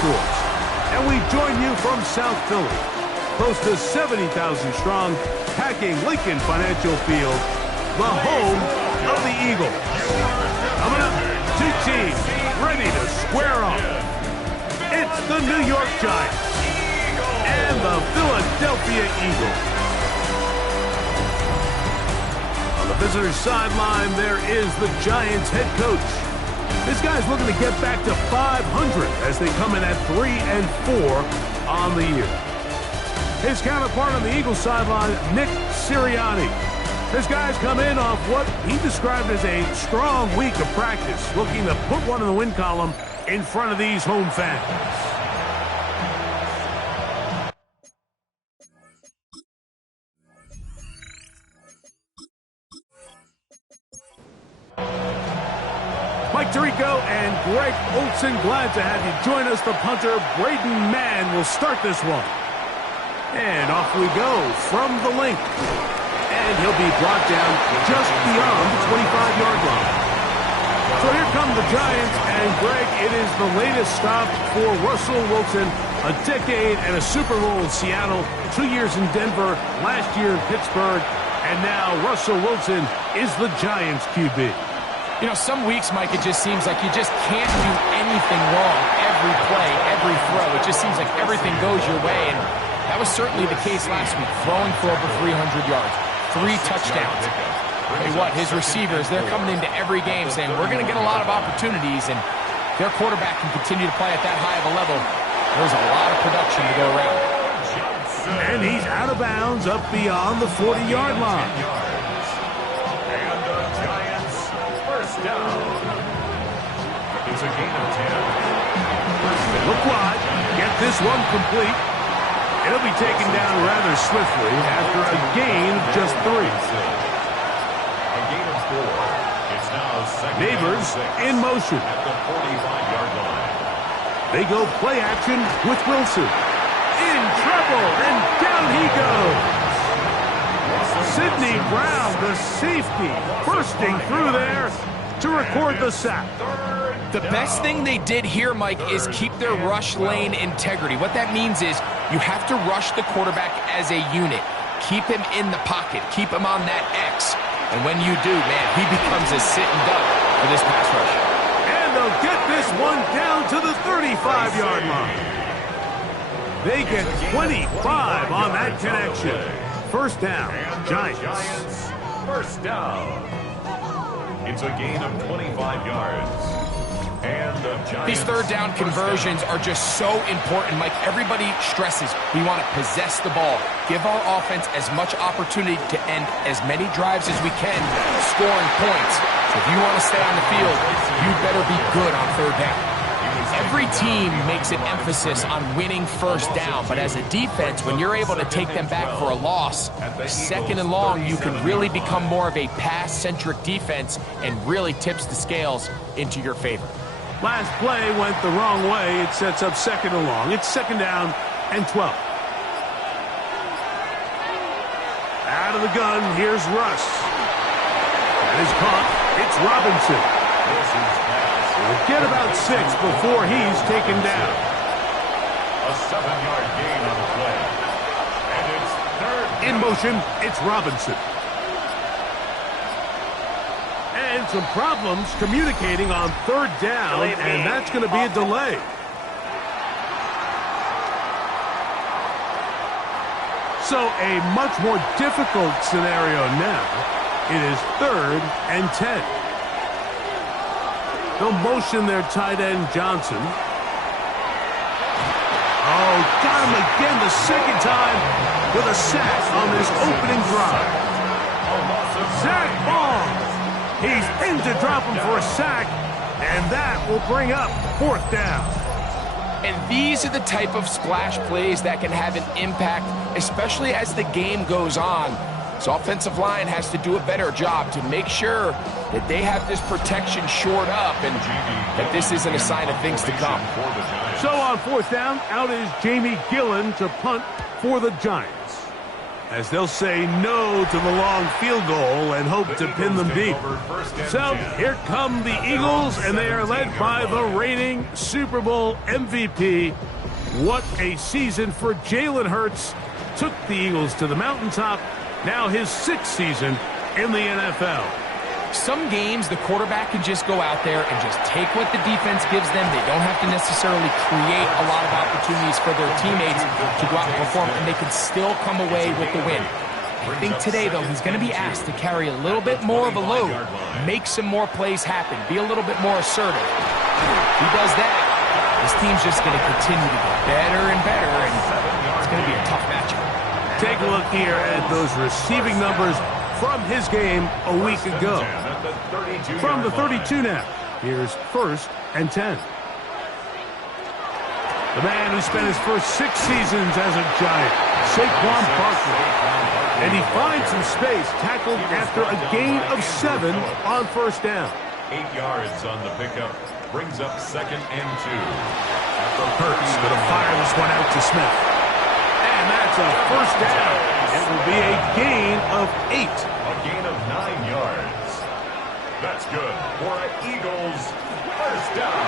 Sports. And we join you from South Philly, close to 70,000 strong, packing Lincoln Financial Field, the home of the Eagles. Coming up, two teams ready to square off. It's the New York Giants and the Philadelphia Eagles. On the visitor's sideline, there is the Giants head coach. This guy's looking to get back to 500 as they come in at 3-4 on the year. His counterpart on the Eagles sideline, Nick Sirianni. His guys come in off what he described as a strong week of practice, looking to put one in the win column in front of these home fans. Mike Tirico and Greg Olsen, glad to have you join us. The punter, Braden Mann, will start this one. And off we go from the link. And he'll be brought down just beyond the 25-yard line. So here come the Giants, and Greg, it is the latest stop for Russell Wilson. A decade and a Super Bowl in Seattle, 2 years in Denver, last year in Pittsburgh, and now Russell Wilson is the Giants QB. You know, some weeks, Mike, it just seems like you just can't do anything wrong every play, every throw. It just seems like everything goes your way, and that was certainly the case last week, throwing for over 300 yards, 3 touchdowns. Tell you what, his receivers, they're coming into every game saying, we're going to get a lot of opportunities, and their quarterback can continue to play at that high of a level. There's a lot of production to go around. And he's out of bounds up beyond the 40-yard line. Down. It's a gain of 10. Look wide. Get this one complete. It'll be taken down rather swiftly after a gain of just 3. A gain of 4. It's now second. Neighbors in motion. At the 45-yard line. They go play action with Wilson. In trouble, and down he goes. Sidney Brown, the safety, bursting through there to record the sack. The best thing they did here, Mike, is keep their rush lane integrity. What that means is you have to rush the quarterback as a unit. Keep him in the pocket. Keep him on that X. And when you do, man, he becomes a sitting duck for this pass rush. And they'll get this one down to the 35-yard line. They get 25 on that connection. First down, Giants. First down. It's a gain of 25 yards. And the Giants. These third down conversions are just so important, Mike. Everybody stresses we want to possess the ball, give our offense as much opportunity to end as many drives as we can, scoring points. So if you want to stay on the field, you better be good on third down. Every team makes an emphasis on winning first down, but as a defense, when you're able to take them back for a loss, second and long, you can really become more of a pass-centric defense and really tips the scales into your favor. Last play went the wrong way. It sets up second and long. It's second down and 12. Out of the gun, here's Russ. That is caught. It's Robinson. We'll get about 6 before he's taken down. A 7-yard gain on the play. And it's third. In motion, it's Robinson. And some problems communicating on third down, and that's going to be a delay. So a much more difficult scenario now. It is 3rd and 10. They'll motion their tight end, Johnson. Oh, got him again the second time with a sack on this opening drive. Zach Baum. He's in to drop him for a sack, and that will bring up 4th down. And these are the type of splash plays that can have an impact, especially as the game goes on. So offensive line has to do a better job to make sure that they have this protection shored up and that this isn't a sign of things to come. So on 4th down, out is Jamie Gillen to punt for the Giants. as they'll say no to the long field goal and hope to pin them deep. So here come the Eagles, and they are led by the reigning Super Bowl MVP. What a season for Jalen Hurts. Took the Eagles to the mountaintop. Now his 6th season in the NFL. Some games, the quarterback can just go out there and just take what the defense gives them. They don't have to necessarily create a lot of opportunities for their teammates to go out and perform, and they can still come away with the win. I think today, though, he's going to be asked to carry a little bit more of a load, make some more plays happen, be a little bit more assertive. If he does that, this team's just going to continue to get better and better, and it's going to be a tough matchup. Take a look here at those receiving numbers from his game a week ago. From the 32 now, here's 1st and 10. The man who spent his first 6 seasons as a Giant, Saquon Barkley. And he finds some space, tackled after a gain of 7 on 1st down. 8 yards on the pickup, brings up 2nd and 2. Hurts going to fire this one out to Smith. And that's a 1st down. It will be a gain of 8. A gain of 9 yards. That's good for an Eagles 1st down.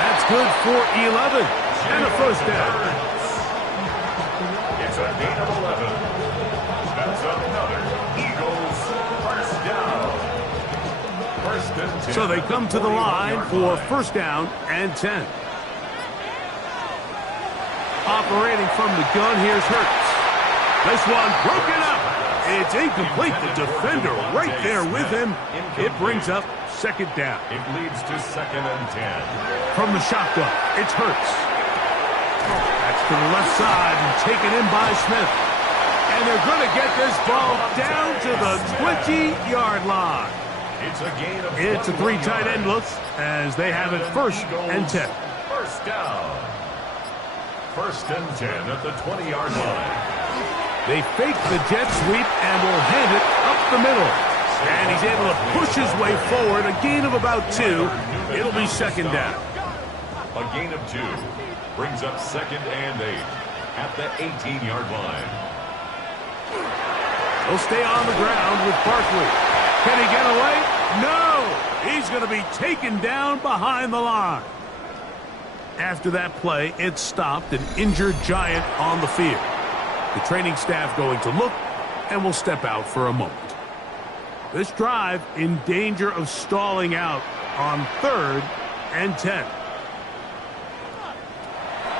That's good for 11 and a 1st down. It's a gain of 11. That's another Eagles 1st down. 1st and 10. So they come to the line for 1st down and 10. Operating from the gun, here's Hurts. This one broken up. It's incomplete. The defender right there with him. It brings up 2nd down. It leads to 2nd and 10. From the shotgun, it's Hurts. That's to the left side and taken in by Smith. And they're going to get this ball down to the 20-yard line. It's a gain of It's a 3 tight end look as they have it 1st and 10. 1st down. 1st and 10 at the 20-yard line. They fake the jet sweep and will hand it up the middle. And he's able to push his way forward. A gain of about 2. It'll be 2nd down. A gain of 2 brings up 2nd and 8 at the 18-yard line. He'll stay on the ground with Barkley. Can he get away? No! He's going to be taken down behind the line. After that play, it stopped an injured Giant on the field. The training staff going to look and will step out for a moment. This drive in danger of stalling out on 3rd and 10.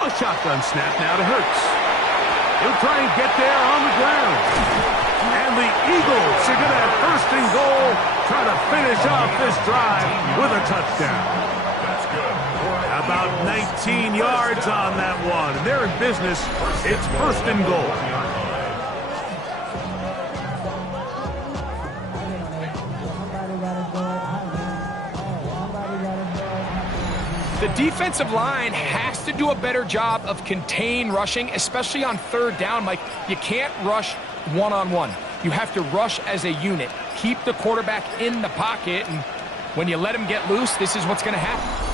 A shotgun snap now to Hurts. He'll try and get there on the ground. And the Eagles are going to have 1st and goal, try to finish off this drive with a touchdown. That's good. About 19 yards on that one. They're in business. It's 1st and goal. The defensive line has to do a better job of contain rushing, especially on 3rd down, Mike. You can't rush one-on-one. You have to rush as a unit. Keep the quarterback in the pocket, and when you let him get loose, this is what's going to happen.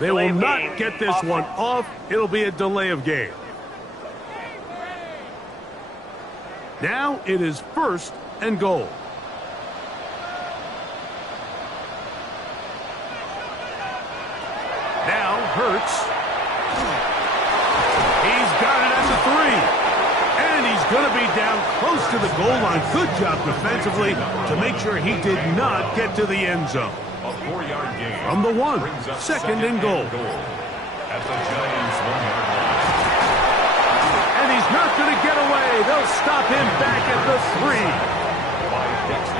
They will not get this one off. It'll be a delay of game. Now it is 1st and goal. Now Hurts. He's got it at the 3. And he's going to be down close to the goal line. Good job defensively to make sure he did not get to the end zone. A 4-yard gain. From the 1, 2nd and goal. At the Giants' 1-yard line. And he's not going to get away. They'll stop him back at the 3.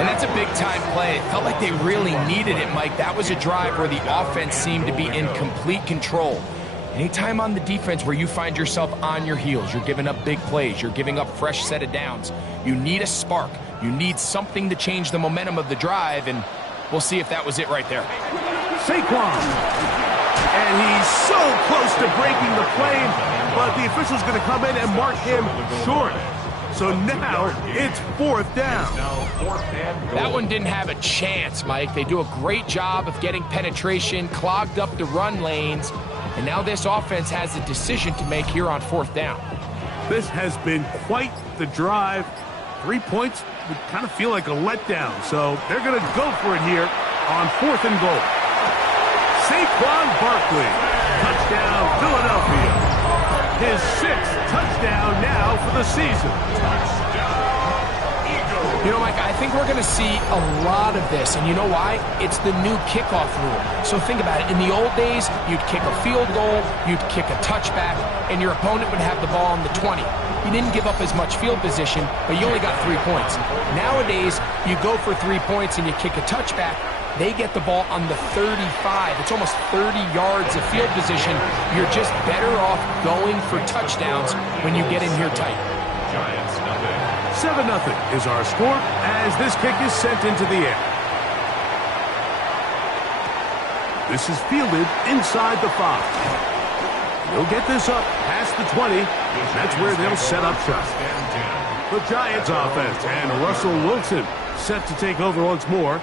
And that's a big-time play. It felt like they really needed it, Mike. That was a drive where the offense seemed to be in complete control. Anytime on the defense where you find yourself on your heels, you're giving up big plays, you're giving up fresh set of downs, you need a spark. You need something to change the momentum of the drive, and we'll see if that was it right there. Saquon. And he's so close to breaking the play, but the official's going to come in and mark him short. So now it's 4th down. That one didn't have a chance, Mike. They do a great job of getting penetration, clogged up the run lanes, And now this offense has a decision to make here on 4th down. This has been quite the drive. 3 points would kind of feel like a letdown, so they're going to go for it here on 4th and goal. Saquon Barkley, touchdown Philadelphia. His 6th touchdown now for the season. You know, Mike, I think we're going to see a lot of this, and you know why? It's the new kickoff rule. So think about it. In the old days, you'd kick a field goal, you'd kick a touchback, and your opponent would have the ball on the 20. You didn't give up as much field position, but you only got 3 points. Nowadays, you go for 3 points and you kick a touchback. They get the ball on the 35. It's almost 30 yards of field position. You're just better off going for touchdowns when you get in here tight. Giants nothing. 7-0 is our score as this kick is sent into the air. This is fielded inside the 5. He'll get this up past the 20. That's where they'll set up shop. The Giants offense and Russell Wilson set to take over once more.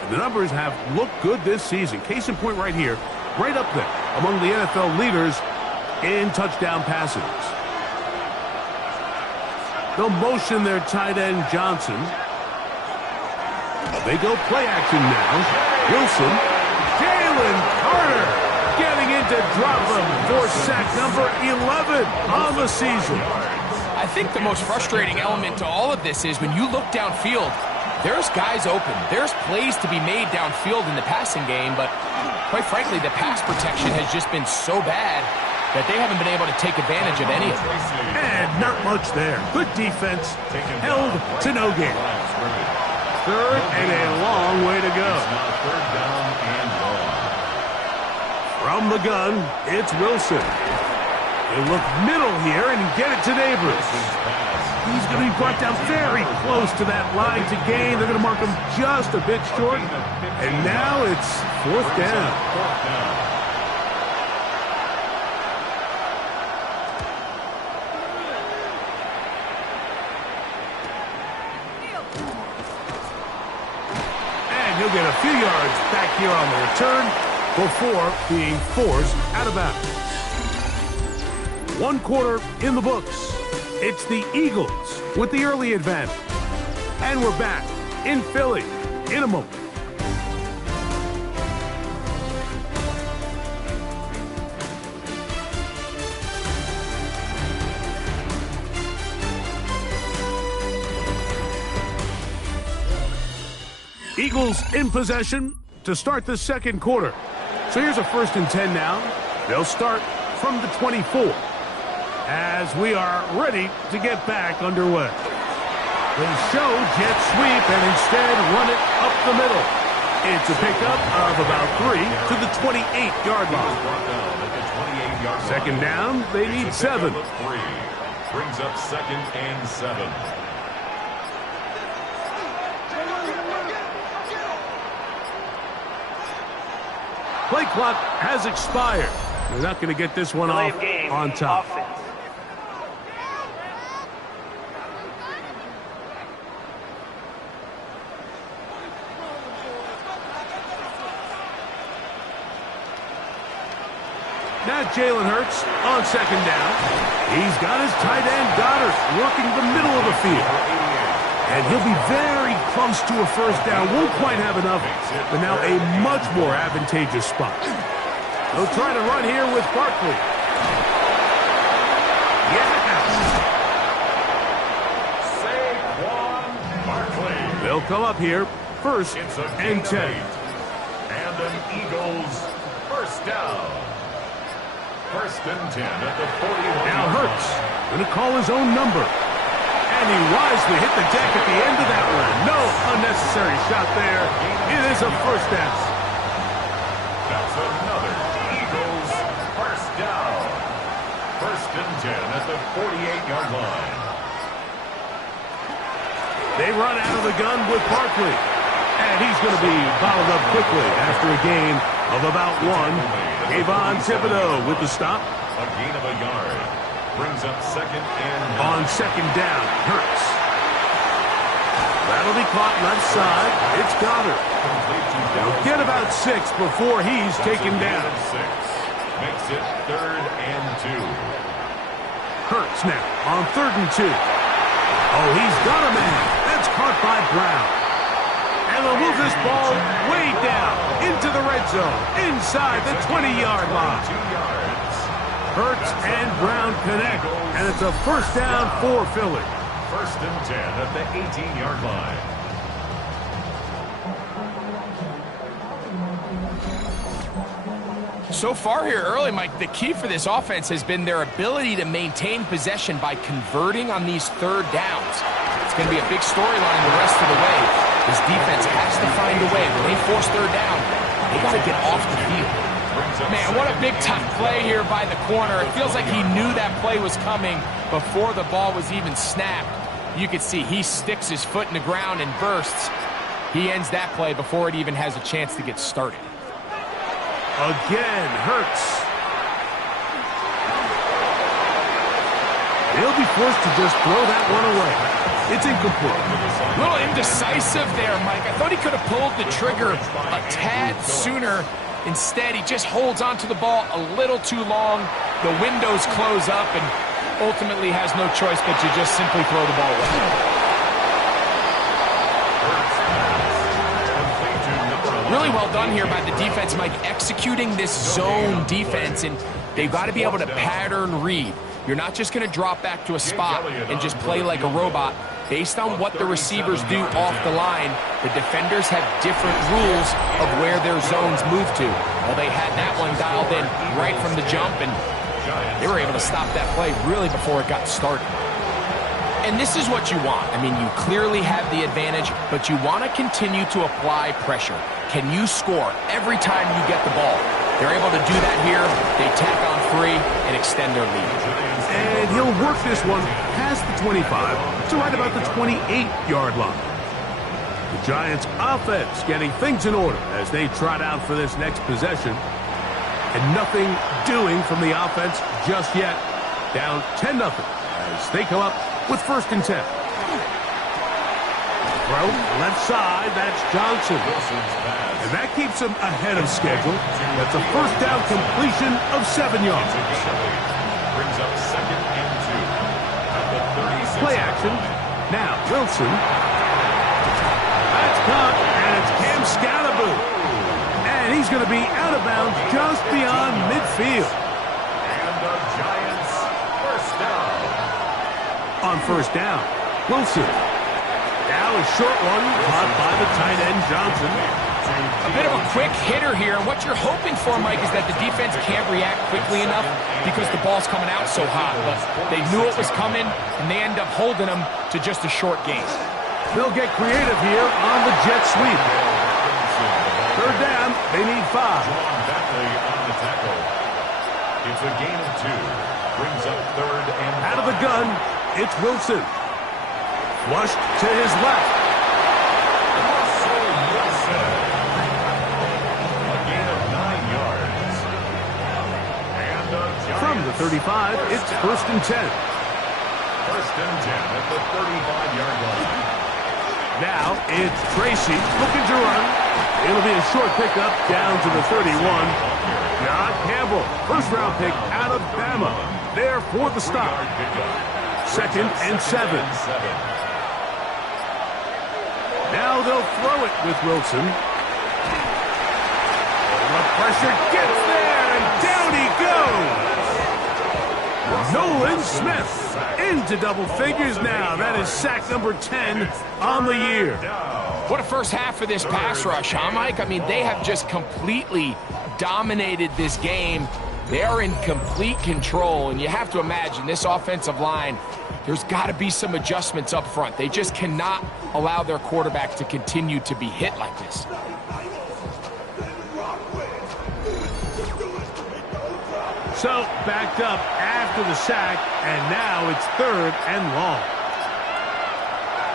And the numbers have looked good this season. Case in point right here, right up there among the NFL leaders in touchdown passes. They'll motion their tight end Johnson. They go play action now. Wilson. Jalen Carter getting in to drop him for sack number 11 on the season. I think the most frustrating element to all of this is when you look downfield, there's guys open. There's plays to be made downfield in the passing game, but quite frankly, the pass protection has just been so bad that they haven't been able to take advantage of any of it. And not much there. Good defense. Held to no gain. 3rd and a long way to go. From the gun, it's Wilson. They look middle here and get it to Neighbors. He's going to be brought down very close to that line to gain. They're going to mark him just a bit short. And now it's 4th down. He'll get a few yards back here on the return before being forced out of bounds. 1 quarter in the books. It's the Eagles with the early advantage. And we're back in Philly in a moment. Eagles in possession to start the 2nd quarter. So here's a 1st and 10 now. They'll start from the 24 as we are ready to get back underway. They show jet sweep and instead run it up the middle. It's a pickup of about 3 to the 28-yard line. 2nd down, they need 7. Brings up 2nd and 7. Play clock has expired. They're not going to get this one off on top. Now Jalen Hurts on 2nd down. He's got his tight end Goddard working the middle of the field. And he'll be very close to a 1st down. Won't quite have enough, but now a much more advantageous spot. They'll try to run here with Barkley. Saquon Barkley. They'll come up here, 1st and 10. And an Eagles 1st down. 1st and 10 at the 41. Now Hurts going to call his own number. And he wisely hit the deck at the end of that one. No unnecessary shot there. It is a 1st down. That's another Eagles 1st down. 1st and 10 at the 48-yard line. They run out of the gun with Barkley. And he's going to be bottled up quickly after a gain of about 1. Kayvon Thibodeau with the stop. A gain of a yard. Brings up 2nd and 9. On 2nd down, Hurts. That'll be caught left side. It's Goddard. He'll get about 6 before he's taken down. makes it 3rd and 2. Hurts now on 3rd and 2. Oh, he's got a man. That's caught by Brown. And they'll move this ball way down into the red zone, inside the 20-yard line. 2 yards. Hurts and Brown connect, and it's a first down for Philly. 1st and 10 at the 18-yard line. So far here early, Mike, the key for this offense has been their ability to maintain possession by converting on these 3rd downs. It's going to be a big storyline the rest of the way. This defense has to find a way. When they force 3rd down, they got to get off the field. Man, what a big-time play here by the corner. It feels like he knew that play was coming before the ball was even snapped. You can see he sticks his foot in the ground and bursts. He ends that play before it even has a chance to get started. Again, Hurts. He'll be forced to just throw that one away. It's incomplete. A little indecisive there, Mike. I thought he could have pulled the trigger a tad sooner. Instead, he just holds onto the ball a little too long. The windows close up and ultimately has no choice but to just simply throw the ball away. Really well done here by the defense, Mike, executing this zone defense, and they've got to be able to pattern read. You're not just going to drop back to a spot and just play like a robot. Based on what the receivers do off the line, the defenders have different rules of where their zones move to. Well, they had that one dialed in right from the jump, and they were able to stop that play really before it got started. And this is what you want. I mean, you clearly have the advantage, but you want to continue to apply pressure. Can you score every time you get the ball? They're able to do that here. They tack on 3 and extend their lead. And he'll work this one past the 25 to right about the 28-yard line. The Giants' offense getting things in order as they trot out for this next possession. And nothing doing from the offense just yet. Down 10-0 as they come up with 1st and 10. Throw left side, that's Johnson. And that keeps him ahead of schedule. That's a first down completion of 7 yards. Brings up 2nd and 2 at the 36. Play action. Now Wilson. That's caught, and it's Cam Scalaboo. And he's going to be out of bounds just beyond midfield. And the Giants first down. On first down, Wilson. Now a short one caught by the tight end Johnson. A bit of a quick hitter here, and what you're hoping for, Mike, is that the defense can't react quickly enough because the ball's coming out so hot. But they knew it was coming, and they end up holding them to just a short gain. They'll get creative here on the jet sweep. 3rd down, they need 5. John Batley on the tackle. It's a gain of 2. Brings up 3rd and 5. Out of the gun, it's Wilson. Flushed to his left. Russell Wilson. A gain of 9 yards. And the Giants. From the 35, it's 1st and 10. 1st and 10 at the 35-yard line. Now it's Tracy looking to run. It'll be a short pickup down to the 31. John Campbell, first-round pick out of Bama. There for the stop. 2nd and 7. Now they'll throw it with Wilson. The pressure gets there, and down he goes. Nolan Smith into double figures now. That is sack number 10 on the year. What a first half for this pass rush, huh, Mike? I mean, they have just completely dominated this game. They are in complete control, and you have to imagine this offensive line, there's got to be some adjustments up front. They just cannot allow their quarterback to continue to be hit like this. So, backed up after the sack, and now it's 3rd and long.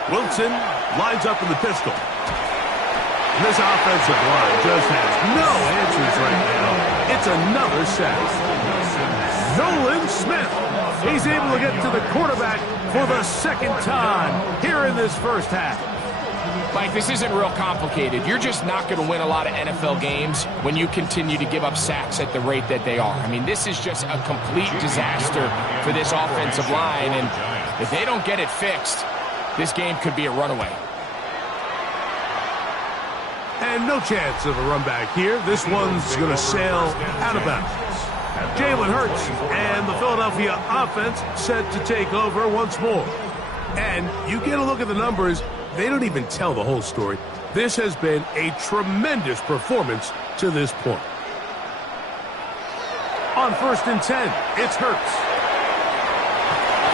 Wilson lines up in the pistol. And this offensive line just has no answers right now. It's another sack. Nolan Smith. He's able to get to the quarterback for the 2nd time here in this first half. Mike, this isn't real complicated. You're just not going to win a lot of NFL games when you continue to give up sacks at the rate that they are. I mean, this is just a complete disaster for this offensive line, and if they don't get it fixed, this game could be a runaway. And no chance of a run back here. This one's going to sail out of bounds. Jalen Hurts and the Philadelphia offense set to take over once more. And you get a look at the numbers, they don't even tell the whole story. This has been a tremendous performance to this point. On 1st and 10, it's Hurts.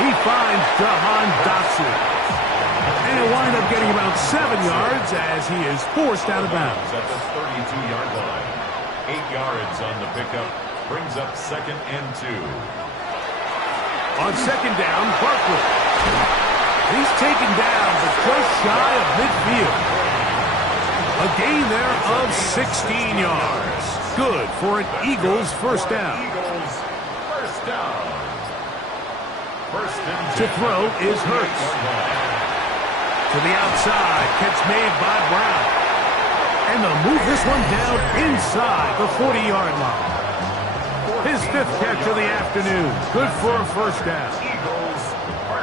He finds Jahan Dotson. And he'll wind up getting about 7 yards as he is forced out of bounds. At the 32-yard line. 8 yards on the pickup. Brings up 2nd and 2. On 2nd down, Barkley. He's taken down, but just shy of midfield. A gain there of 16 yards. Good for an Eagles first down. Eagles first down. 1st and 10. To throw is Hurts. To the outside, catch made by Brown. And they'll move this one down inside the 40-yard line. His 5th catch of the afternoon. Good for a first down.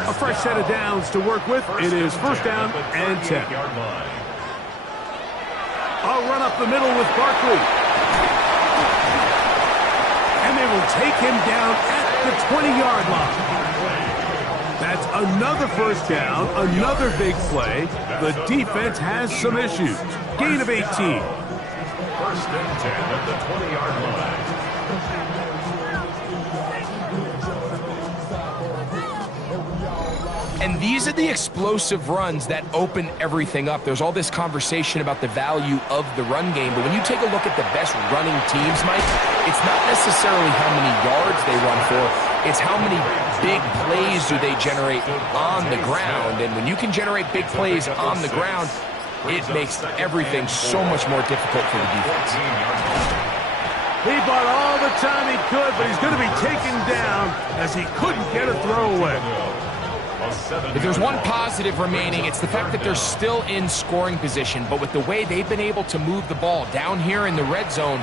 A fresh set of downs to work with. It is 1st down and 10. A run up the middle with Barkley. And they will take him down at the 20-yard line. That's another first down, another big play. The defense has some issues. Gain of 18. 1st and 10 at the 20-yard line. And these are the explosive runs that open everything up. There's all this conversation about the value of the run game, but when you take a look at the best running teams, Mike, it's not necessarily how many yards they run for, it's how many big plays do they generate on the ground. And when you can generate big plays on the ground, it makes everything so much more difficult for the defense. He bought all the time he could, but he's going to be taken down as he couldn't get a throwaway. If there's one positive remaining, it's the fact that they're still in scoring position. But with the way they've been able to move the ball down here in the red zone,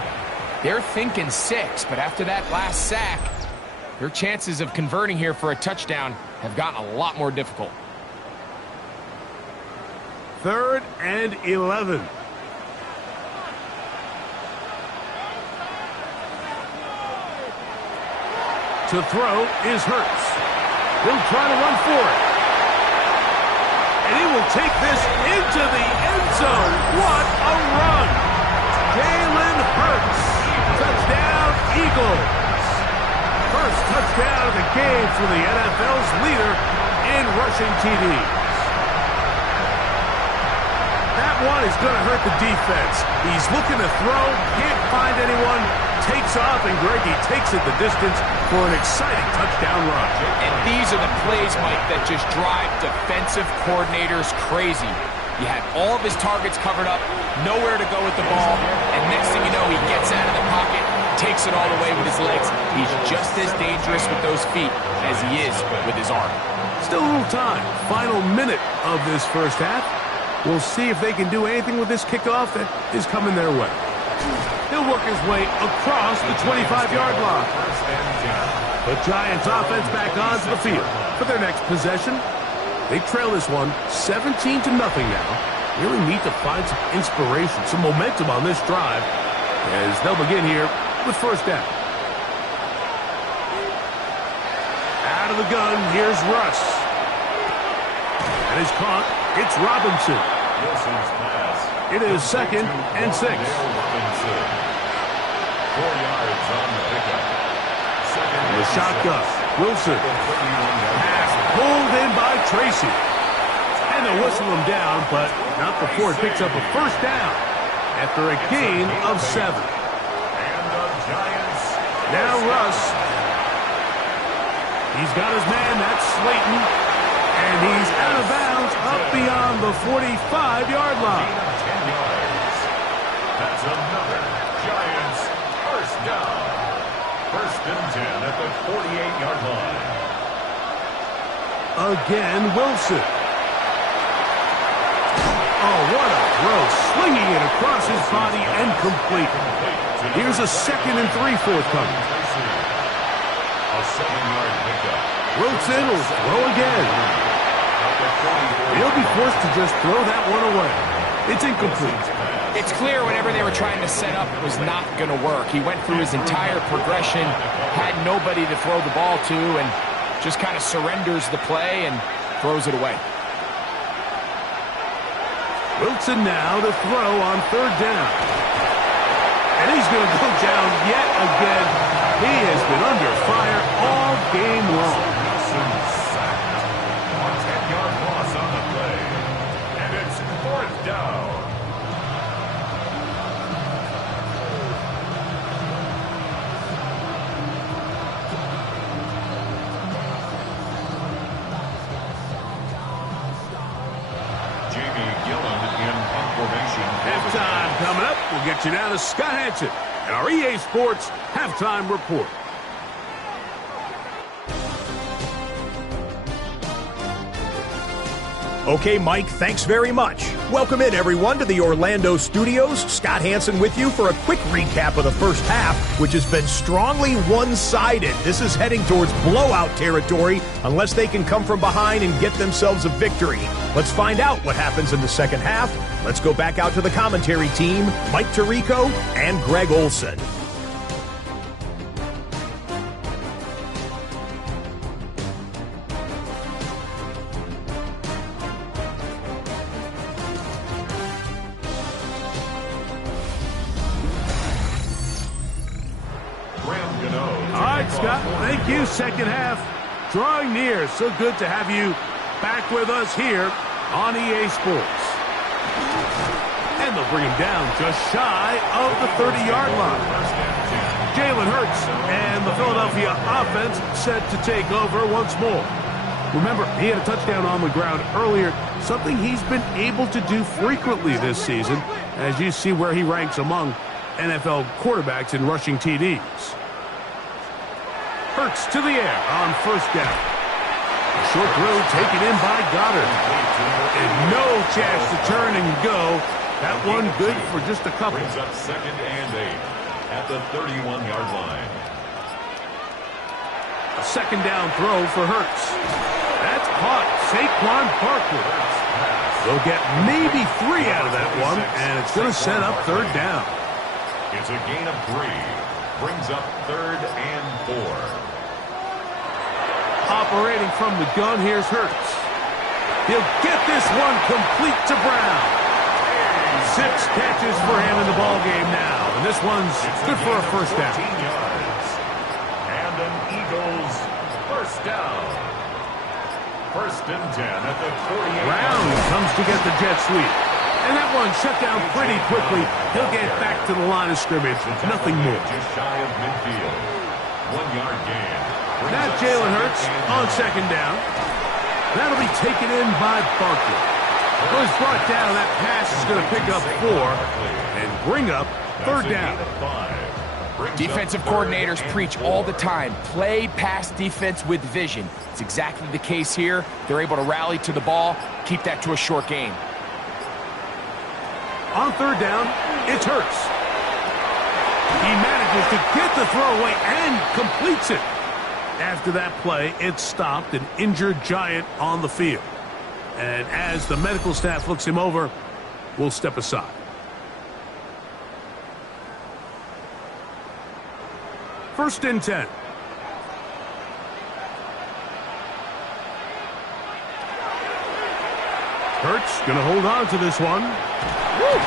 they're thinking 6. But after that last sack, their chances of converting here for a touchdown have gotten a lot more difficult. 3rd and 11. To throw is Hurts. He'll try to run for it. And he will take this into the end zone. What a run. Jalen Hurts. Touchdown, Eagles. First touchdown of the game for the NFL's leader in rushing TDs. That one is going to hurt the defense. He's looking to throw, can't find anyone, takes off, and Greggy takes it the distance for an exciting touchdown run. And these are the plays, Mike, that just drive defensive coordinators crazy. You had all of his targets covered up, nowhere to go with the ball, and next thing you know, he gets out of the pocket, takes it all the way with his legs. He's just as dangerous with those feet as he is with his arm. Still a little time. Final minute of this first half. We'll see if they can do anything with this kickoff that is coming their way. He'll work his way across the 25-yard line. The Giants offense back onto the field for their next possession. They trail this one 17-0 now. Really need to find some inspiration, some momentum on this drive as they'll begin here with first down. Out of the gun, here's Russ. And it's caught. It's Robinson. It is 2nd and 6. 4 yards on the pickup. The shotgun. Wilson. Pass pulled in by Tracy. And they'll whistle him down, but not before it picks up a first down after a gain of 7. And the Giants. Now Russ. He's got his man. That's Slayton. And he's out of bounds up beyond the 45-yard line. 10 yards. That's another Giants first down. 1st and 10 at the 48-yard line. Again, Wilson. Oh, what a throw, slinging it across his body and complete. Here's a 2nd and 3 forthcoming. A 7-yard pickup. Wilson will throw again. He'll be forced to just throw that one away. It's incomplete. It's clear whenever they were trying to set up, it was not going to work. He went through his entire progression, had nobody to throw the ball to, and just kind of surrenders the play and throws it away. Wilson now to throw on 3rd down. And he's going to go down yet again. He has been under fire all game long. Wilson sacked. A 10-yard loss on the play. And it's 4th down. Halftime coming up. We'll get you down to Scott Hanson and our EA Sports Halftime Report. Okay, Mike, thanks very much. Welcome in, everyone, to the Orlando studios. Scott Hanson with you for a quick recap of the first half, which has been strongly one-sided. This is heading towards blowout territory unless they can come from behind and get themselves a victory. Let's find out what happens in the second half. Let's go back out to the commentary team, Mike Tirico and Greg Olson. Scott, thank you. Second half drawing near. So good to have you back with us here on EA Sports. And they'll bring him down just shy of the 30-yard line. Jalen Hurts and the Philadelphia offense set to take over once more. Remember, he had a touchdown on the ground earlier, something he's been able to do frequently this season, as you see where he ranks among NFL quarterbacks in rushing TDs. Hurts to the air on 1st down. A short throw taken in by Goddard. And no chance to turn and go. That one good for just a couple. Brings up 2nd and 8 at the 31-yard line. A 2nd down throw for Hurts. That's caught. Saquon Barkley. They'll get maybe 3 out of that one, and it's going to set up 3rd down. It's a gain of 3. Brings up 3rd and 4. Operating from the gun, here's Hurts. He'll get this one complete to Brown. 6 catches for him in the ballgame now. And this one's good for a 1st down. Yards. And an Eagles 1st down. 1st and 10 at the 48. Brown comes to get the jet sweep. And that one shut down pretty quickly. He'll get back to the line of scrimmage. Nothing more. Just shy of midfield. 1-yard gain. Now Jalen Hurts on 2nd down. That'll be taken in by Barkley. Was brought down. That pass is going to pick up 4 and bring up 3rd down. Defensive coordinators preach all the time, play pass defense with vision. It's exactly the case here. They're able to rally to the ball, keep that to a short game. On 3rd down, it's Hurts. He manages to get the throw away and completes it. After that play, it stopped an injured Giant on the field. And as the medical staff looks him over, we'll step aside. First and 10. Hurts going to hold on to this one. Woo!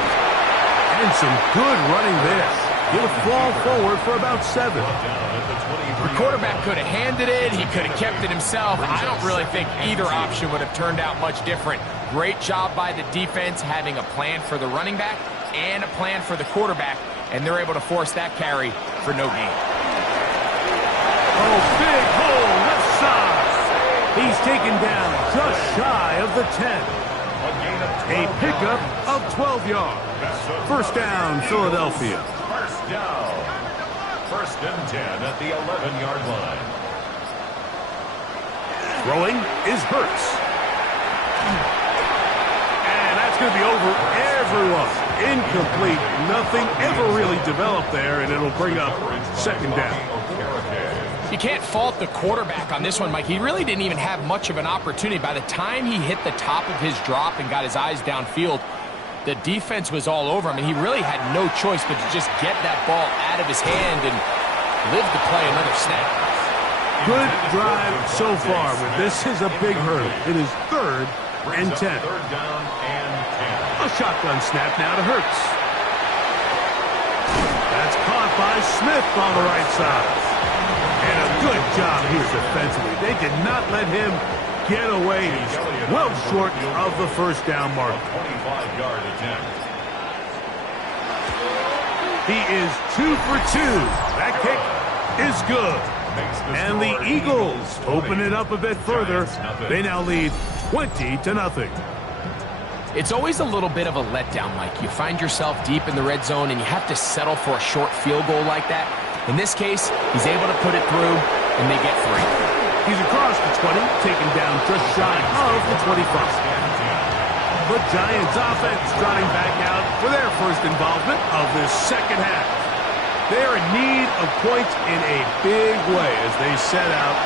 And some good running there. He'll fall forward for about 7. The quarterback could have handed it. He could have kept it himself. I don't really think either option would have turned out much different. Great job by the defense having a plan for the running back and a plan for the quarterback, and they're able to force that carry for no gain. Oh, big hole left side. He's taken down just shy of the 10. A pickup of 12 yards. First down, Philadelphia. First down. 1st and 10 at the 11-yard line. Throwing is Hurts. And that's going to be over everyone. Incomplete. Nothing ever really developed there, and it'll bring up second down. You can't fault the quarterback on this one, Mike. He really didn't even have much of an opportunity. By the time he hit the top of his drop and got his eyes downfield, the defense was all over him, and he really had no choice but to just get that ball out of his hand and live to play another snap. Good drive so far, but this is a big hurdle. It is 3rd and 10. Third down and 10. A shotgun snap now to Hurts. That's caught by Smith on the right side. And a good job here defensively. They did not let him get away. He's well short of the first down mark. 25-yard attempt. He is 2 for 2. That kick is good. And the Eagles open it up a bit further. They now lead 20-0. It's always a little bit of a letdown, Mike. You find yourself deep in the red zone, and you have to settle for a short field goal like that. In this case, he's able to put it through, and they get 3. He's across the 20, taken down just shy of the 25. The Giants offense trotting back out for their first involvement of this second half. They're in need of points in a big way as they set out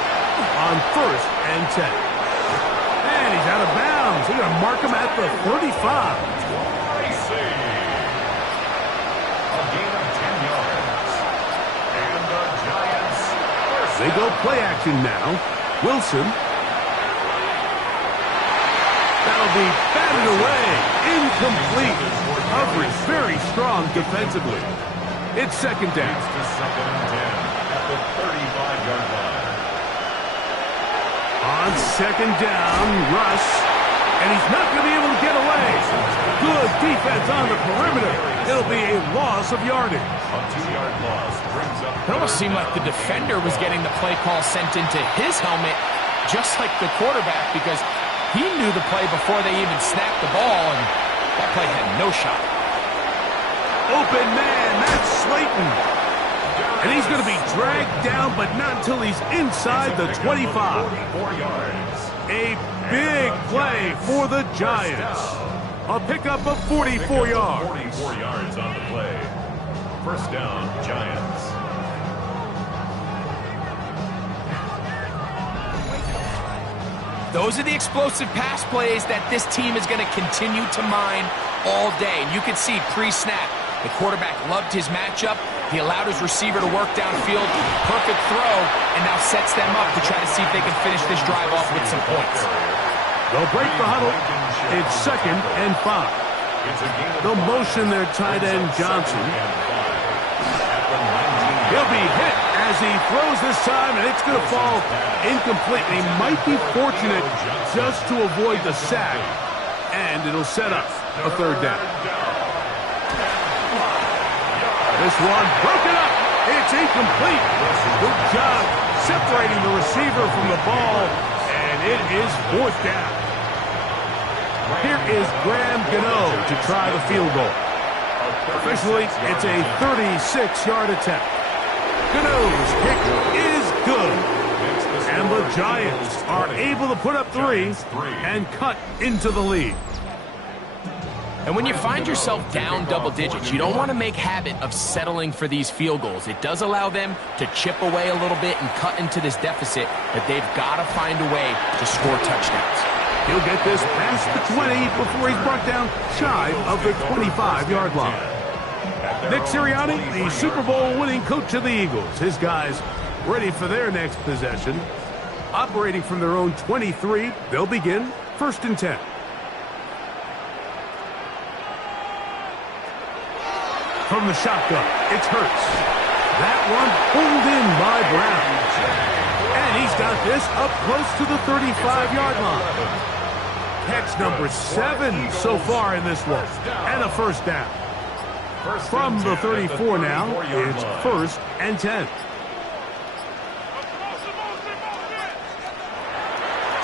on 1st and 10. And he's out of bounds. They're going to mark him at the 35. They go play action now. Wilson. That'll be batted away. Incomplete. Coverage very strong defensively. It's second down. Second and 10 at the 35-yard line. On second down, Russ. And he's not going to be able to get away. Good defense on the perimeter. It'll be a loss of yardage. A 2-yard loss brings up. It almost seemed like the defender was getting the play call sent into his helmet, just like the quarterback, because he knew the play before they even snapped the ball, and that play had no shot. Open man, that's Slayton. And he's going to be dragged down, but not until he's inside the 25. 44 yards. A big play for the Giants. A pickup of 44 yards. 44 yards on the play. First down, Giants. Those are the explosive pass plays that this team is going to continue to mine all day. And you can see pre-snap, the quarterback loved his matchup. He allowed his receiver to work downfield. Perfect throw, and now sets them up to try to see if they can finish this drive off with some points. They'll break the huddle. It's 2nd and 5. They'll motion their tight end, Johnson. He'll be hit as he throws this time, and it's going to fall incomplete. And he might be fortunate just to avoid the sack, and it'll set up a 3rd down. This one broken up. It's incomplete. Good job separating the receiver from the ball, and it is 4th down. Here is Graham Gano to try the field goal. Officially, it's a 36-yard attempt. Gano's kick is good. And the Giants are able to put up 3 and cut into the lead. And when you find yourself down double digits, you don't want to make habit of settling for these field goals. It does allow them to chip away a little bit and cut into this deficit, but they've got to find a way to score touchdowns. He'll get this past the 20 before he's brought down shy of the 25-yard line. Nick Sirianni, the Super Bowl winning coach of the Eagles. His guys ready for their next possession. Operating from their own 23, they'll begin 1st and 10. From the shotgun, it's Hurts. That one pulled in by Brown. And he's got this up close to the 35-yard line. Catch number 7 so far in this one. And a 1st down. From the 34 now, it's 1st and 10.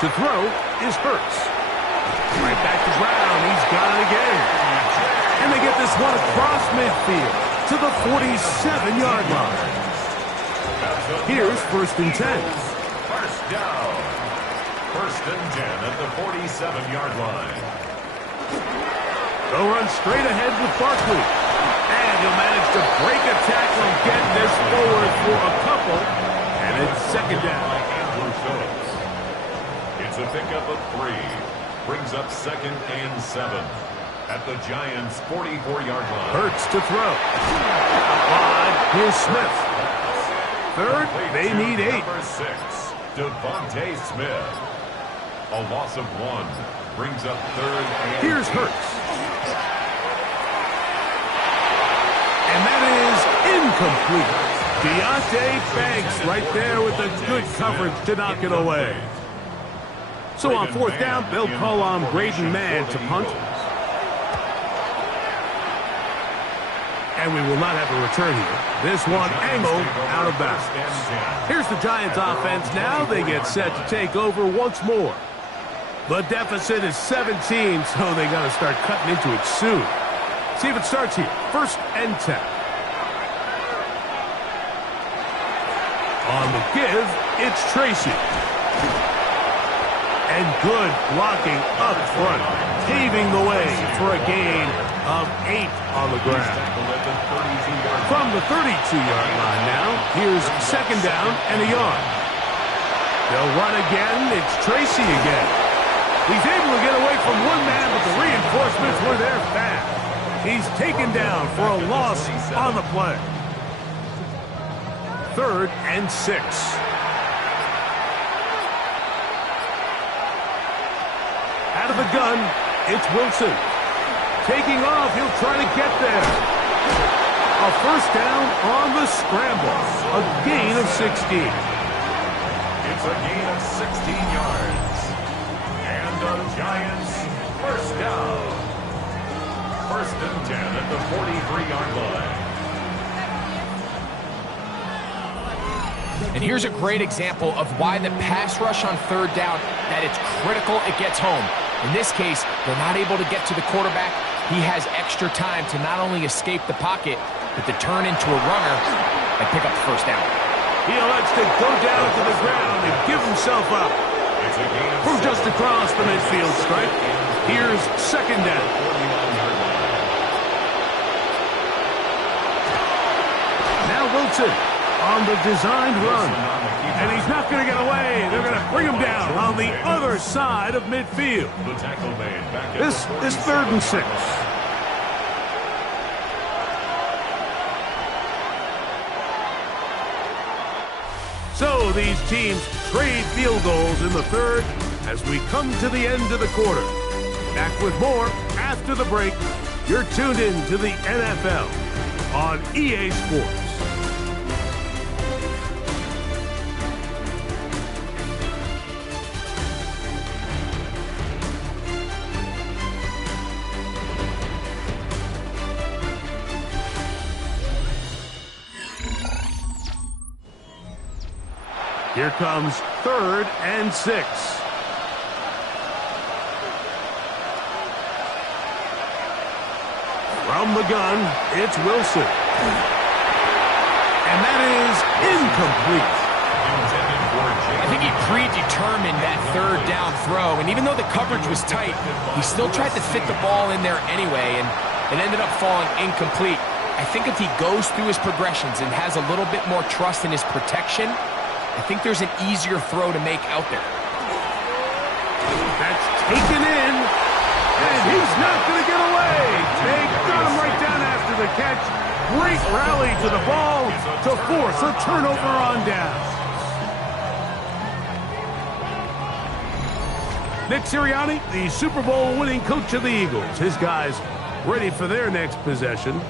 To throw is Hurts. Right back to Brown. He's got it again. And they get this one across midfield to the 47-yard line. Here's 1st and 10. First down. 1st and 10 at the 47-yard line. They'll run straight ahead with Barkley. And he'll manage to break a tackle and get this forward for a couple. And it's second down. Andrew Phillips. It's a pickup of 3. Brings up 2nd and 7 at the Giants' 44-yard line. Hurts to throw. Wide. Here's Smith. Third, they need 8. Number 6, Devontae Smith. A loss of 1. Brings up 3rd and Here's 8. Hurts. And that is incomplete. Deontay Banks right there with the good coverage to knock it away. So on 4th down, they'll call on Braden Mann to punt. And we will not have a return here. This one angled out of bounds. Here's the Giants offense now. They get set to take over once more. The deficit is 17, so they got to start cutting into it soon. See if it starts here. 1st and 10. On the give, it's Tracy. And good blocking up front, paving the way for a gain of 8 on the ground. From the 32-yard line now, here's 2nd down and a yard. They'll run again. It's Tracy again. He's able to get away from one man, but the reinforcements were there fast. He's taken down for a loss on the play. 3rd and 6. Out of the gun, it's Wilson. Taking off, he'll try to get there. A 1st down on the scramble. A gain of 16. It's a gain of 16 yards. And the Giants 1st down. 1st and 10 at the 43-yard line. And here's a great example of why the pass rush on 3rd down, that it's critical it gets home. In this case, they're not able to get to the quarterback. He has extra time to not only escape the pocket, but to turn into a runner and pick up the 1st down. He elects to go down to the ground and give himself up. From just across the midfield stripe, here's 2nd down. Now Wilson on the designed run. And he's not going to get away. They're going to bring him down on the other side of midfield. This is 3rd and 6. So these teams trade field goals in the 3rd as we come to the end of the quarter. Back with more after the break. You're tuned in to the NFL on EA Sports. Here comes 3rd and 6. From the gun, it's Wilson. And that is incomplete. I think he predetermined that 3rd down throw, and even though the coverage was tight, he still tried to fit the ball in there anyway, and it ended up falling incomplete. I think if he goes through his progressions and has a little bit more trust in his protection, I think there's an easier throw to make out there. That's taken in, and he's not going to get away. They got him right down after the catch. Great rally to the ball to force a turnover on down. Nick Sirianni, the Super Bowl winning coach of the Eagles. His guys ready for their next possession.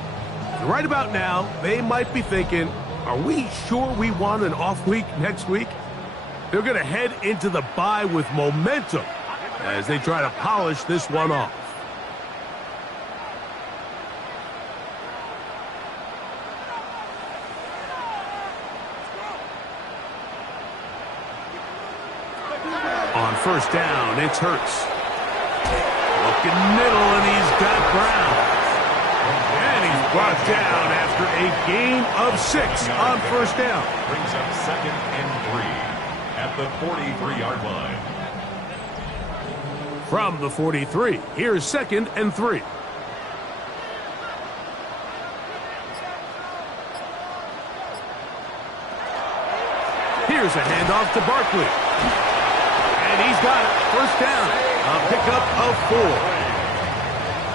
And right about now, they might be thinking, are we sure we want an off week next week? They're going to head into the bye with momentum as they try to polish this one off. On 1st down, it's Hurts. Looking middle, and he's got Brown. And he's brought down after a gain of 6 on 1st down. Brings up 2nd and 3 at the 43-yard line. From the 43, here's 2nd and 3. Here's a handoff to Barkley. And he's got it. First down. A pickup of 4.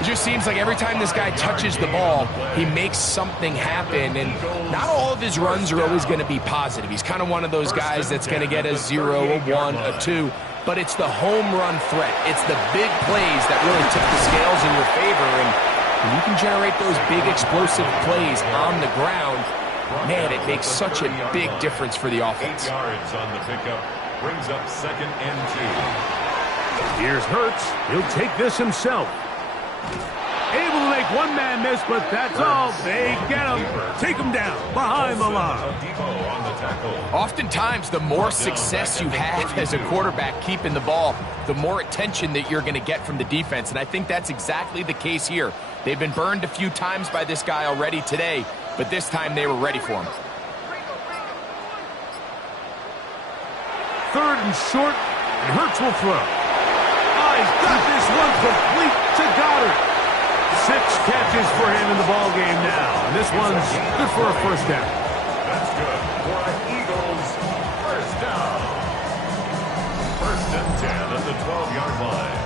It just seems like every time this guy touches the ball, he makes something happen, and not all of his runs are always going to be positive. He's kind of one of those guys that's going to get a 0, a 1, a 2, but it's the home run threat. It's the big plays that really tip the scales in your favor, and when you can generate those big explosive plays on the ground, man, it makes such a big difference for the offense. 8 yards on the pickup, brings up 2nd and 2. Here's Hurts. He'll take this himself. Able to make one man miss, but that's all. They get him. Take him down behind the line. Oftentimes, the more success you have as a quarterback keeping the ball, the more attention that you're going to get from the defense. And I think that's exactly the case here. They've been burned a few times by this guy already today, but this time they were ready for him. 3rd and short, and Hurts will throw. He's got this one complete to Goddard. 6 catches for him in the ball game now. And this one's good for a first down. That's good for an Eagles first down. 1st and 10 at the 12-yard line.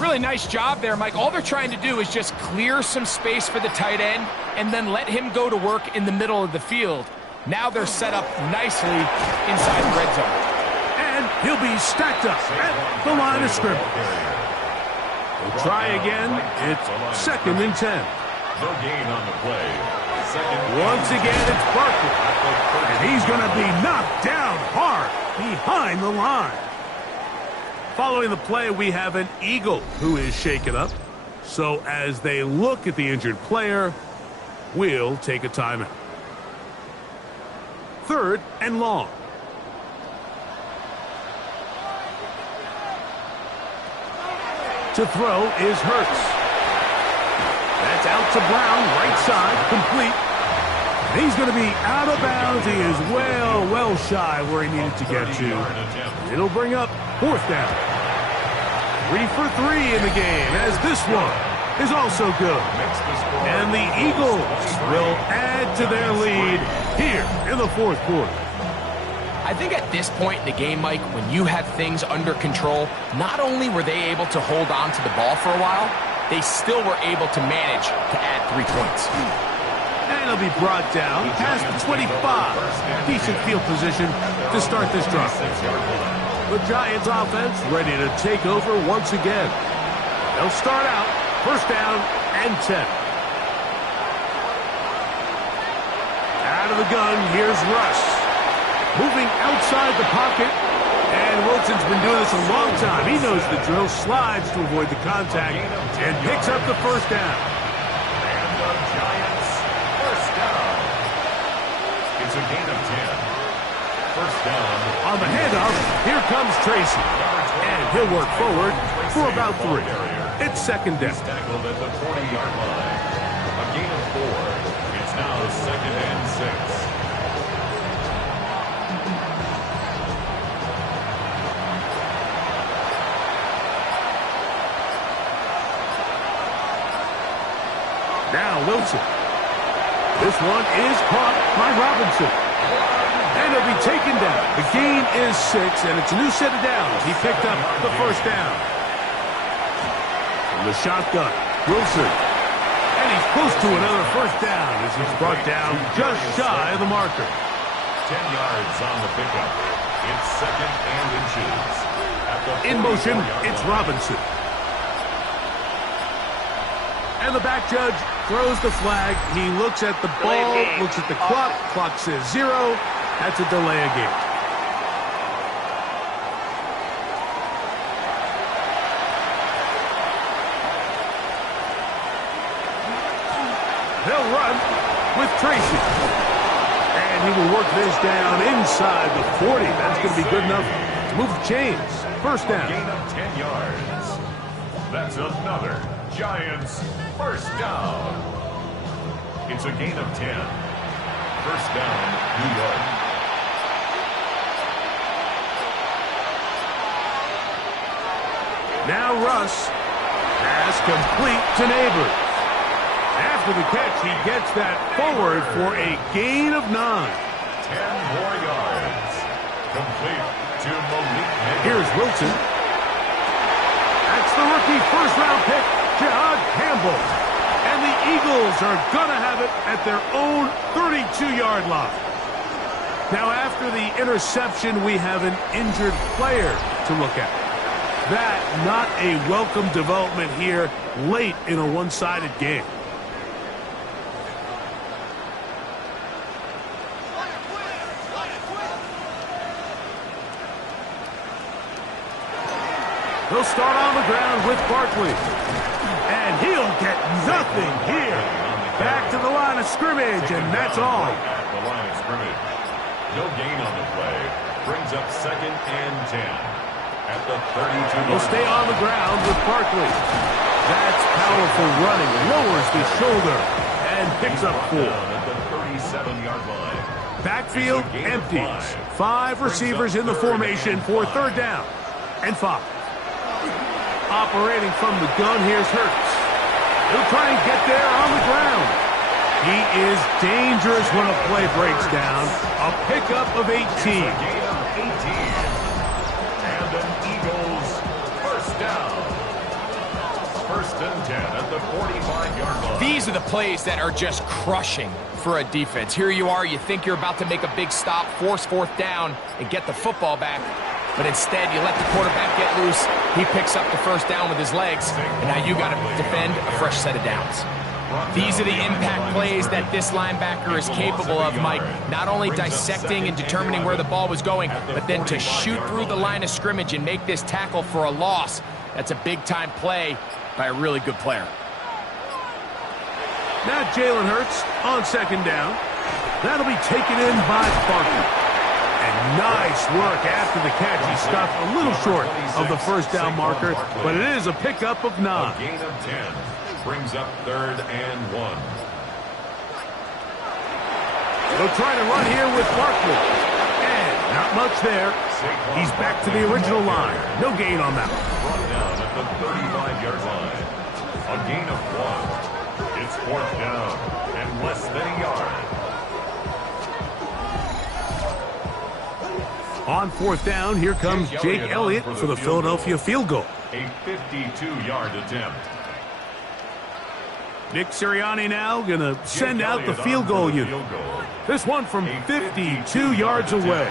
Really nice job there, Mike. All they're trying to do is just clear some space for the tight end and then let him go to work in the middle of the field. Now they're set up nicely inside the red zone. And he'll be stacked up at the line of scrimmage. We'll try again. It's 2nd and 10. No gain on the play. Once again, it's Barkley. And he's going to be knocked down hard behind the line. Following the play, we have an Eagle who is shaken up. So as they look at the injured player, we'll take a timeout. 3rd and long. To throw is Hurts. That's out to Brown, right side, complete. And he's going to be out of bounds. He is well shy where he needed to get to. It'll bring up 4th down. 3 for 3 in the game, as this one is also good. And the Eagles will add to their lead here in the 4th quarter. I think at this point in the game, Mike, when you have things under control, not only were they able to hold on to the ball for a while, they still were able to manage to add 3 points. And he'll be brought down past the 25. Decent field position to start this drive. The Giants offense ready to take over once again. They'll start out 1st down and 10. Out of the gun, here's Russ. Moving outside the pocket. And Wilson's been doing this a long time. He knows the drill. Slides to avoid the contact and picks up the 1st down. And the Giants first down. It's a gain of 10. 1st down. On the handoff, here comes Tracy. And he'll work forward for about 3. It's 2nd down. He's tackled at the 40-yard line. A gain of 4. It's now 2nd and 6. Now Wilson. This one is caught by Robinson. And he'll be taken down. The gain is 6, and it's a new set of downs. He picked up the 1st down. From the shotgun, Wilson. And he's close to another 1st down as he's brought down just shy of the marker. 10 yards on the pickup. It's 2nd and inches. In motion, it's Robinson. And the back judge throws the flag. He looks at the ball, looks at the clock. Clock says 0. That's a delay of game. They'll run with Tracy. And he will work this down inside the 40. That's going to be good enough to move the chains. 1st down. Gain of 10 yards. That's another Giants first down. It's a gain of 10. 1st down, New York. Now Russ pass complete to Neighbors. After the catch, he gets that forward for a gain of 9. 10 more yards. Complete to Malik Neighbors. Here's Wilson. That's the rookie first-round pick, Jahad Campbell. And the Eagles are going to have it at their own 32-yard line. Now, after the interception, we have an injured player to look at. That, not a welcome development here late in a one-sided game. He'll start on the ground with Barkley. And he'll get nothing here. Back to the line of scrimmage, and that's all. At the line of scrimmage. No gain on the play. Brings up 2nd and 10. At the 32. He'll stay on the ground with Barkley. That's powerful running. Lowers the shoulder and picks up 4. At the 37-yard line. Backfield empties. 5 receivers in the formation for 3rd down and 5. Operating from the gun, here's Hurts. He'll try and get there on the ground. He is dangerous when a play breaks down. A pickup of 18. Gain of 18. And an Eagles first down. 1st and 10 at the 45-yard line. These are the plays that are just crushing for a defense. Here you are, you think you're about to make a big stop, force 4th down, and get the football back. But instead, you let the quarterback get loose. He picks up the 1st down with his legs, and now you got to defend a fresh set of downs. These are the impact plays that this linebacker is capable of, Mike. Not only dissecting and determining where the ball was going, but then to shoot through the line of scrimmage and make this tackle for a loss. That's a big-time play by a really good player. Now Jalen Hurts on 2nd down. That'll be taken in by Barkley. And nice work after the catch. He stopped a little short of the 1st down marker, but it is a pickup of 9. A gain of 10. Brings up 3rd and 1. They'll try to run here with Barkley. And not much there. He's back to the original line. No gain on that one. Brought down at the 35-yard line. A gain of 1. It's 4th down and less than a yard. On 4th down, here comes Jake Elliott for the Philadelphia field goal. A 52-yard attempt. Nick Sirianni now going to send out the field goal unit. This one from 52 yards away.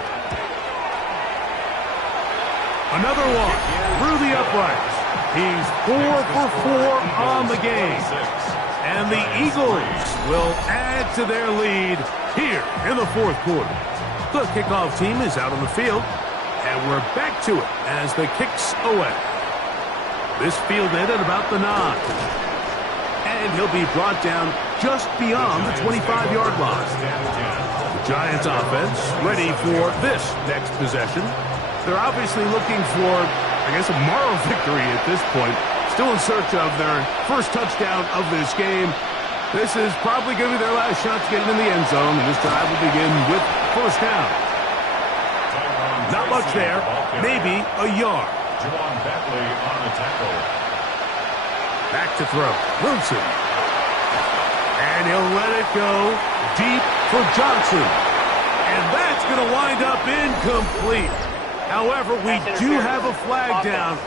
Another one through the uprights. He's 4 for 4 on the game. And the Eagles will add to their lead here in the 4th quarter. The kickoff team is out on the field, and we're back to it as the kicks away. This fielded at about the 9. And he'll be brought down just beyond the 25-yard line. The Giants offense ready for this next possession. They're obviously looking for, I guess, a moral victory at this point. Still in search of their first touchdown of this game. This is probably going to be their last shot to get it in the end zone. And this drive will begin with 1st down. Not much there. Maybe a yard. Juwan Bentley on the tackle. Back to throw. Wilson. And he'll let it go deep for Johnson. And that's going to wind up incomplete. However, we do have a flag down.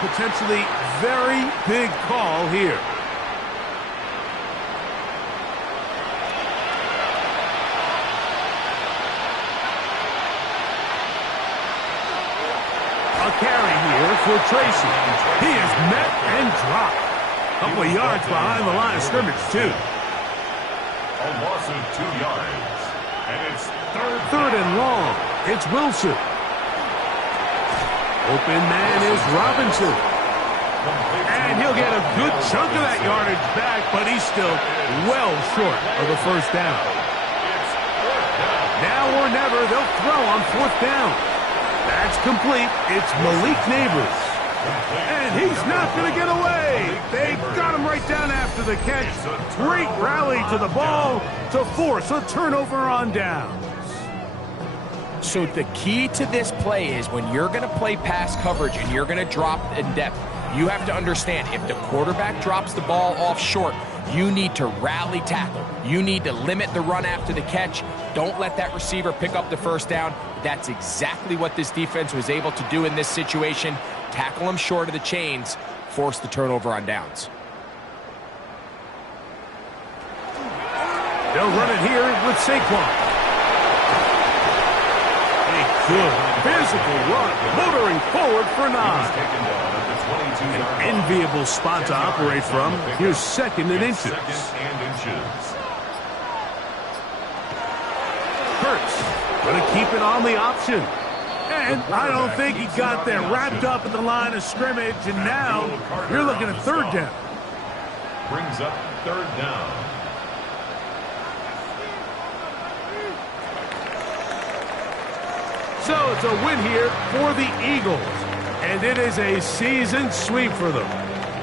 Potentially very big call here. A carry here for Tracy. He is met and dropped. A couple of yards behind the line of scrimmage, too. A loss of 2 yards. And it's 3rd and long. It's Wilson. Open man is Robinson. And he'll get a good chunk of that yardage back, but he's still well short of the 1st down. Now or never, they'll throw on 4th down. That's complete. It's Malik Neighbors. And he's not going to get away. They got him right down after the catch. Great rally to the ball to force a turnover on downs. So the key to this play is when you're going to play pass coverage and you're going to drop in depth, You have to understand, if the quarterback drops the ball off short, you need to rally tackle. You need to limit the run after the catch. Don't let that receiver pick up the first down. That's exactly what this defense was able to do in this situation. Tackle them short of the chains, force the turnover on downs. They'll run it here with Saquon. A good physical run, motoring forward for 9. An enviable spot to operate from. Here's 2nd and inches. Hurts going to keep it on the option. And I don't think he got there, wrapped up at the line of scrimmage, and now you're looking at 3rd down. Brings up 3rd down. So it's a win here for the Eagles. And it is a season sweep for them.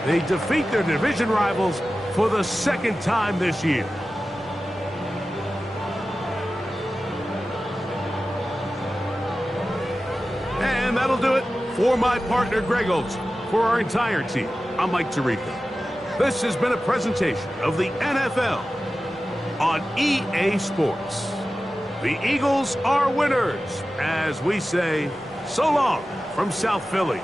They defeat their division rivals for the 2nd time this year. And that'll do it for my partner, Greg Olsen. For our entire team, I'm Mike Tirico. This has been a presentation of the NFL on EA Sports. The Eagles are winners, as we say, so long from South Philly.